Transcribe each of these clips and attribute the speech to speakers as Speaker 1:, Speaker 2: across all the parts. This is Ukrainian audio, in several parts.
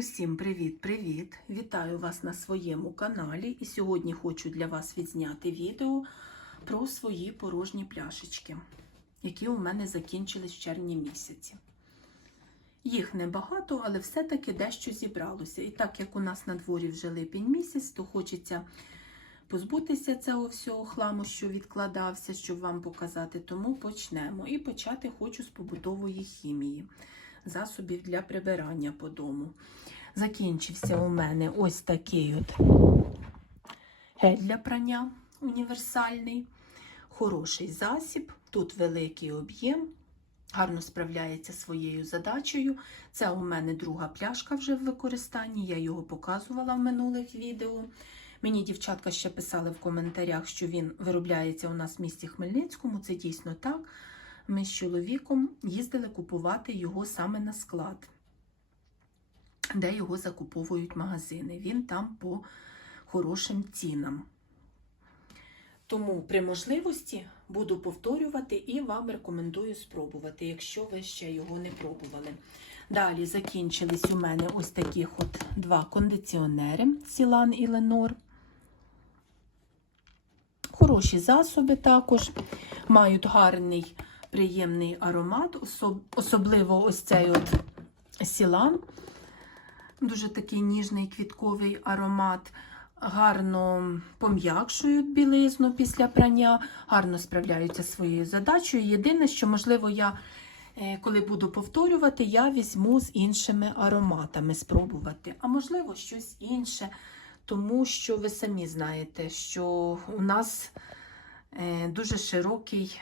Speaker 1: Усім привіт-привіт! Вітаю вас на своєму каналі. І сьогодні хочу для вас відзняти відео про свої порожні пляшечки, які у мене закінчились в червні місяці. Їх небагато, але все-таки дещо зібралося. І так як у нас на дворі вже липень місяць, то хочеться позбутися цього всього хламу, що відкладався, щоб вам показати. Тому почнемо. І почати хочу з побутової хімії, засобів для прибирання по дому. Закінчився у мене ось такий от гель для прання універсальний, хороший засіб, тут великий об'єм, гарно справляється своєю задачею. Це у мене друга пляшка вже в використанні, я його показувала в минулих відео. Мені дівчатка ще писали в коментарях, що він виробляється у нас в місті Хмельницькому. Це дійсно так. Ми з чоловіком їздили купувати його саме на склад, де його закуповують магазини. Він там по хорошим цінам. Тому при можливості буду повторювати і вам рекомендую спробувати, якщо ви ще його не пробували. Далі закінчились у мене ось таких от два кондиціонери Сілан і Ленор. Хороші засоби також, мають гарний приємний аромат, особливо ось цей от Сілан. Дуже такий ніжний квітковий аромат. Гарно пом'якшують білизну після прання, гарно справляються своєю задачею. Єдине, що, можливо, я, коли буду повторювати, я візьму з іншими ароматами спробувати. А можливо, щось інше, тому що ви самі знаєте, що у нас дуже широкий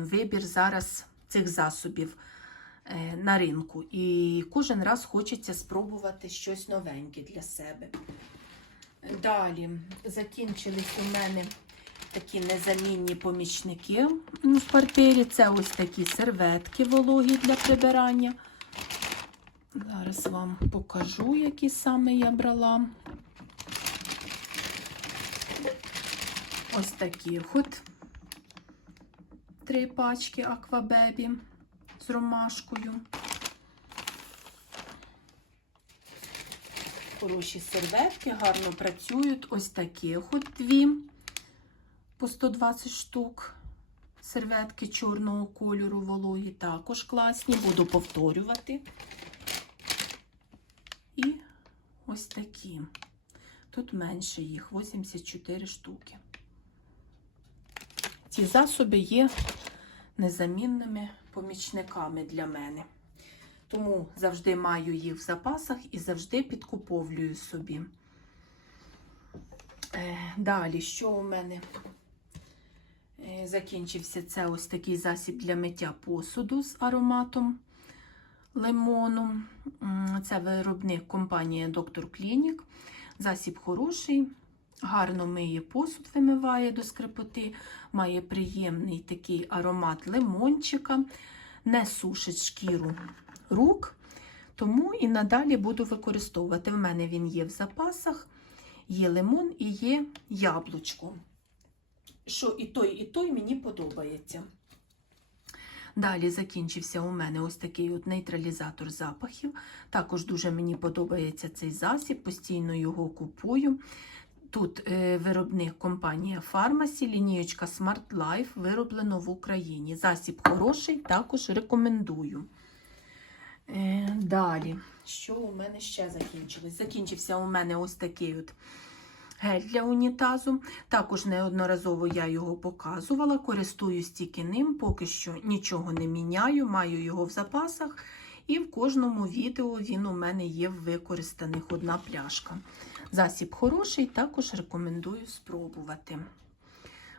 Speaker 1: вибір зараз цих засобів на ринку. І кожен раз хочеться спробувати щось новеньке для себе. Далі закінчились у мене такі незамінні помічники в квартирі. Це ось такі серветки вологі для прибирання. Зараз вам покажу, які саме я брала. Ось такі от три пачки аквабебі з ромашкою. Хороші серветки, гарно працюють. Ось такі от дві по 120 штук. Серветки чорного кольору вологі також класні, буду повторювати. І ось такі. Тут менше їх, 84 штуки. Ці засоби є незамінними помічниками для мене. Тому завжди маю їх в запасах і завжди підкуповлюю собі. Далі, що у мене закінчився це ось такий засіб для миття посуду з ароматом лимону. Це виробник компанії Доктор Клінік. Засіб хороший, гарно миє посуд, вимиває до скрипоти, має приємний такий аромат лимончика, не сушить шкіру рук, тому і надалі буду використовувати. В мене він є в запасах, є лимон і є яблучко. Що і той, і той мені подобається. Далі закінчився у мене ось такий от нейтралізатор запахів. Також дуже мені подобається цей засіб, постійно його купую. Тут е, виробник компанія Pharmacy, лінієчка Smart Life, вироблено в Україні. Засіб хороший, також рекомендую. Е, далі, що у мене ще закінчилось? Закінчився у мене ось такий от гель для унітазу. Також неодноразово я його показувала, користуюсь тільки ним, поки що нічого не міняю, маю його в запасах. І в кожному відео він у мене є в використаних одна пляшка. Засіб хороший, також рекомендую спробувати.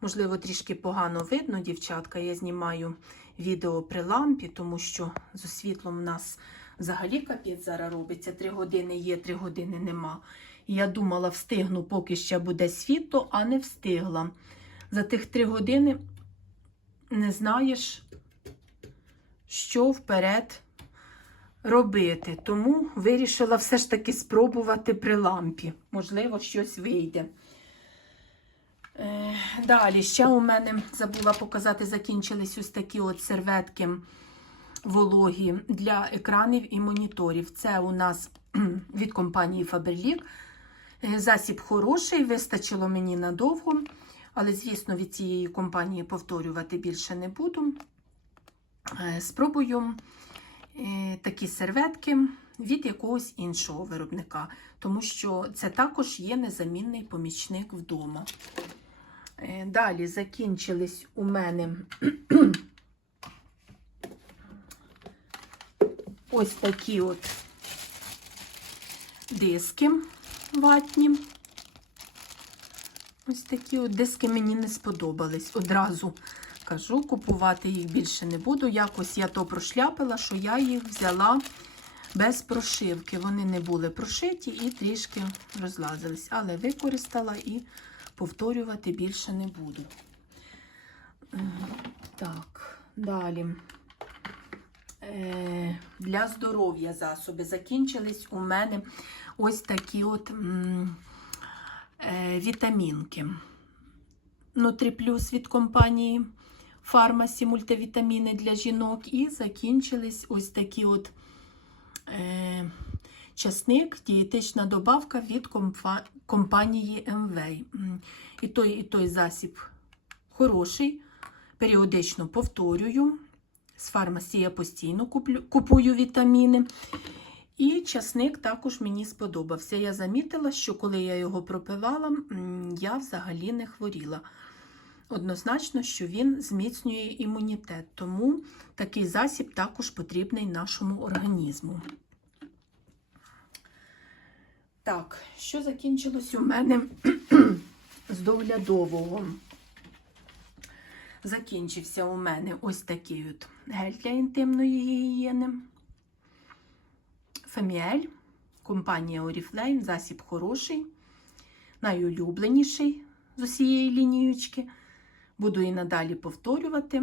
Speaker 1: Можливо, трішки погано видно, дівчатка. Я знімаю відео при лампі, тому що з освітлом у нас взагалі капець зараз робиться. Три години є, три години нема. І я думала, встигну, поки ще буде світло, а не встигла. За тих три години не знаєш, що вперед робити. Тому вирішила все ж таки спробувати при лампі. Можливо, щось вийде. Е, Далі, ще у мене забула показати, закінчились ось такі от серветки вологі для екранів і моніторів. Це у нас від компанії Faberlic. Е, Засіб хороший, вистачило мені надовго, але, звісно, від цієї компанії повторювати більше не буду. Е, Спробую такі серветки від якогось іншого виробника, тому що це також є незамінний помічник вдома. Е, Далі закінчились у мене ось такі от диски ватні. Ось такі от диски мені не сподобались. Одразу кажу, купувати їх більше не буду. Якось я то прошляпила, що я їх взяла без прошивки. Вони не були прошиті і трішки розлазились. Але використала і повторювати більше не буду. Так, далі. Е, Для здоров'я засоби закінчились у мене ось такі от е, вітамінки. Нутрі плюс від компанії Фармасі мультивітаміни для жінок. І закінчились ось такі от е, часник, дієтична добавка від компа- компанії МВ. І той, і той засіб хороший. Періодично повторюю. З фармасі я постійно куплю, купую вітаміни. І часник також мені сподобався. Я замітила, що коли я його пропивала, я взагалі не хворіла. Однозначно, що він зміцнює імунітет, тому такий засіб також потрібний нашому організму. Так, що закінчилось у мене з доглядового? Закінчився у мене ось такий от гель для інтимної гігієни. Феміель, компанія Oriflame, засіб хороший, найулюбленіший з усієї лінієчки. Буду і надалі повторювати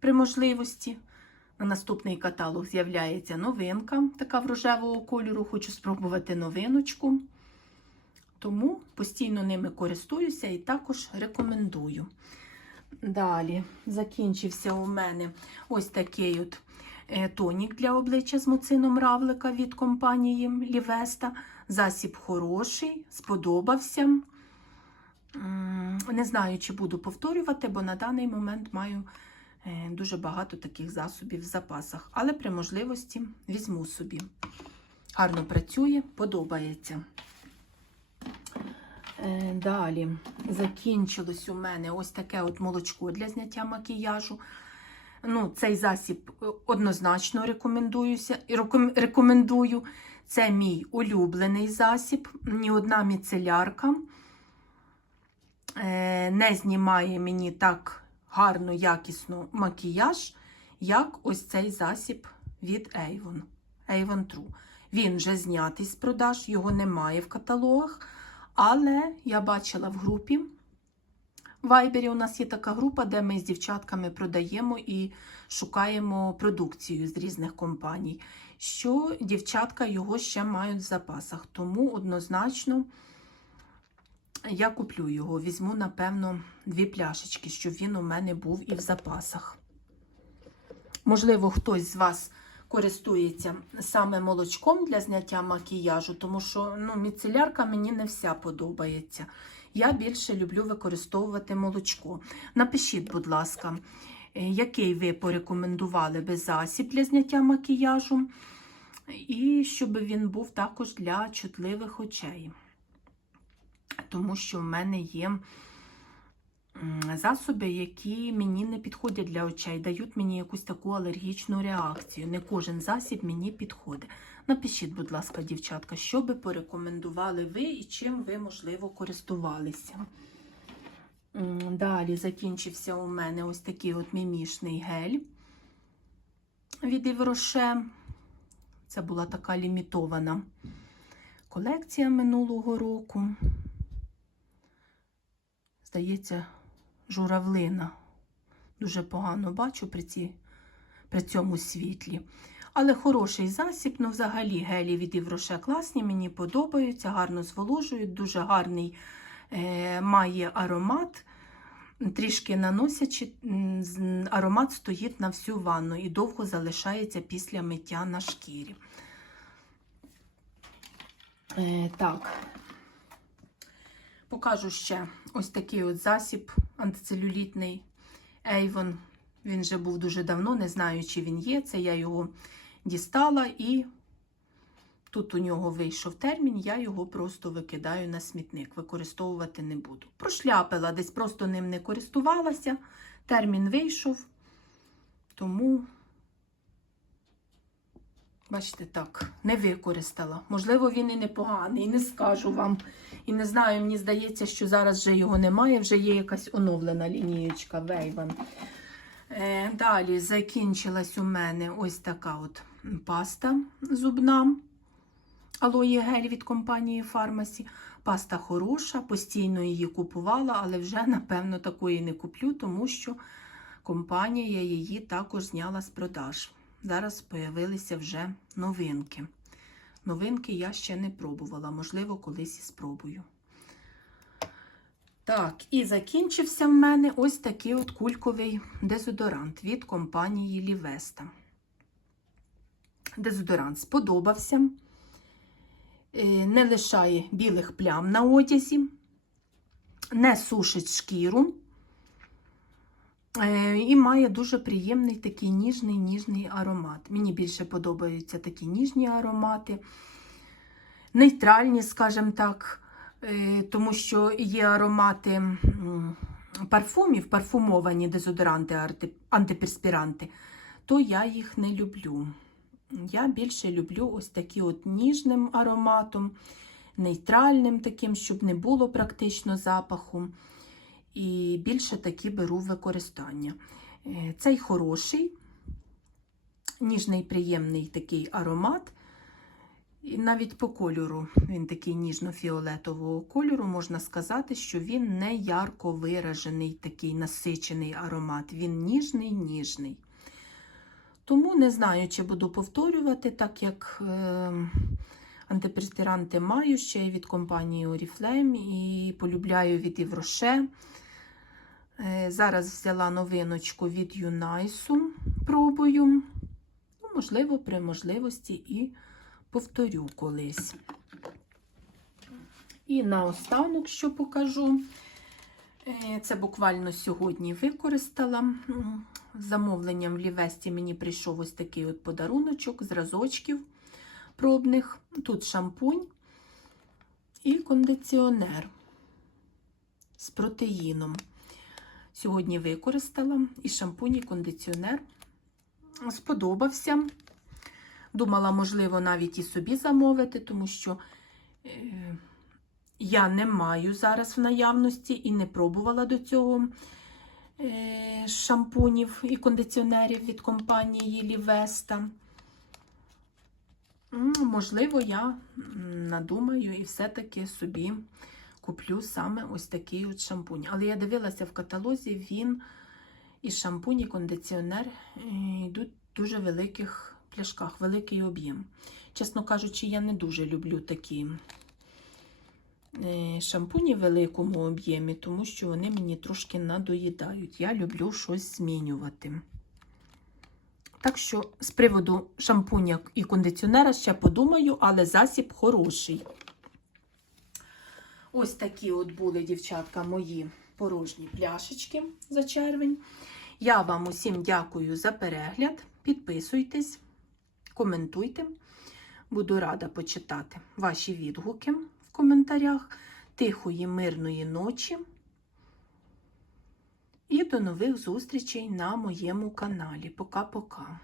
Speaker 1: при можливості. На наступний каталог з'являється новинка, така в рожевого кольору. Хочу спробувати новиночку. Тому постійно ними користуюся і також рекомендую. Далі закінчився у мене ось такий от е, тонік для обличчя з муцином равлика від компанії Лівеста. Засіб хороший, сподобався. Не знаю, чи буду повторювати, бо на даний момент маю е, дуже багато таких засобів в запасах. Але при можливості візьму собі. Гарно працює, подобається. Е, Далі закінчилось у мене ось таке от молочко для зняття макіяжу. Ну, Цей засіб е, однозначно рекомендуюся, рекомендую. Це мій улюблений засіб. Ні одна міцелярка не знімає мені так гарно, якісно макіяж, як ось цей засіб від Avon. Avon True. Він вже знятий з продаж, його немає в каталогах. Але я бачила в групі. В Вайбері у нас є така група, де ми з дівчатками продаємо і шукаємо продукцію з різних компаній, що дівчатка його ще мають в запасах. Тому однозначно я куплю його. Візьму, напевно, дві пляшечки, щоб він у мене був і в запасах. Можливо, хтось з вас користується саме молочком для зняття макіяжу, тому що ну, міцелярка мені не вся подобається. Я більше люблю використовувати молочко. Напишіть, будь ласка, е, який ви порекомендували би засіб для зняття макіяжу, і щоб він був також для чутливих очей. Тому що в мене є засоби, які мені не підходять для очей, дають мені якусь таку алергічну реакцію. Не кожен засіб мені підходить. Напишіть, будь ласка, дівчатка, що би порекомендували ви і чим ви, можливо, користувалися. Далі закінчився у мене ось такий от мімішний гель від Івроше. Це була така лімітована колекція минулого року. Здається, журавлина. Дуже погано бачу при, ці, при цьому світлі. Але хороший засіб, ну взагалі гелі від Євроше класні, мені подобаються, гарно зволожують, дуже гарний е, має аромат. Трішки наносячи, аромат стоїть на всю ванну і довго залишається після миття на шкірі. Е, так. Покажу ще ось такий от засіб антицелюлітний Avon. Він вже був дуже давно, не знаю, чи він є. Це я його дістала і тут у нього вийшов термін, я його просто викидаю на смітник, використовувати не буду. Прошляпила, десь просто ним не користувалася. Термін вийшов, тому, бачите, так, не використала. Можливо, він і непоганий, не скажу вам. І не знаю, мені здається, що зараз вже його немає, вже є якась оновлена лінієчка Вейван. Е, далі закінчилась у мене ось така от паста зубна. Алоє гель від компанії Фармасі. Паста хороша, постійно її купувала, але вже, напевно, такої не куплю, тому що компанія її також зняла з продаж. Зараз з'явилися вже новинки. Новинки я ще не пробувала, можливо, колись і спробую. Так, і закінчився в мене ось такий от кульковий дезодорант від компанії Лівеста. Дезодорант сподобався, е, не лишає білих плям на одязі, не сушить шкіру. Е, І має дуже приємний такий ніжний ніжний аромат. Мені більше подобаються такі ніжні аромати, нейтральні, скажімо так, е, тому що є аромати парфумів, парфумовані дезодоранти, антиперспіранти, то я їх не люблю. Я більше люблю ось такі от ніжним ароматом, нейтральним таким, щоб не було практично запаху. І більше такі беру в використання. Е, Цей хороший, ніжний, приємний такий аромат. І навіть по кольору він такий ніжно-фіолетового кольору, можна сказати, що він не ярко виражений, такий насичений аромат. Він ніжний, ніжний. Тому не знаю, чи буду повторювати, так як е, антиперспіранти маю ще від компанії Oriflame і полюбляю від Івроше. Е, Зараз взяла новиночку від Юнайсу, пробую. Ну, можливо, при можливості і повторю колись. І наостанок, що покажу, е, це буквально сьогодні використала. Замовленням в Лівесті мені прийшов ось такий от подаруночок, зразочків пробних. Тут шампунь і кондиціонер з протеїном. Сьогодні використала і шампунь, і кондиціонер. Сподобався. Думала, можливо, навіть і собі замовити, тому що е, я не маю зараз в наявності і не пробувала до цього е, шампунів і кондиціонерів від компанії Лівеста. Можливо, я надумаю і все-таки собі куплю саме ось такий от шампунь. Але я дивилася в каталозі, він і шампунь, і кондиціонер е, йдуть в дуже великих пляшках, великий об'єм. Чесно кажучи, я не дуже люблю такі е, шампуні в великому об'ємі, тому що вони мені трошки надоїдають. Я люблю щось змінювати. Так що з приводу шампуня і кондиціонера ще подумаю, але засіб хороший. Ось такі от були, дівчатка, мої порожні пляшечки за червень. Я вам усім дякую за перегляд. Підписуйтесь, коментуйте. Буду рада почитати ваші відгуки в коментарях. Тихої, мирної ночі. І до нових зустрічей на моєму каналі. Пока-пока.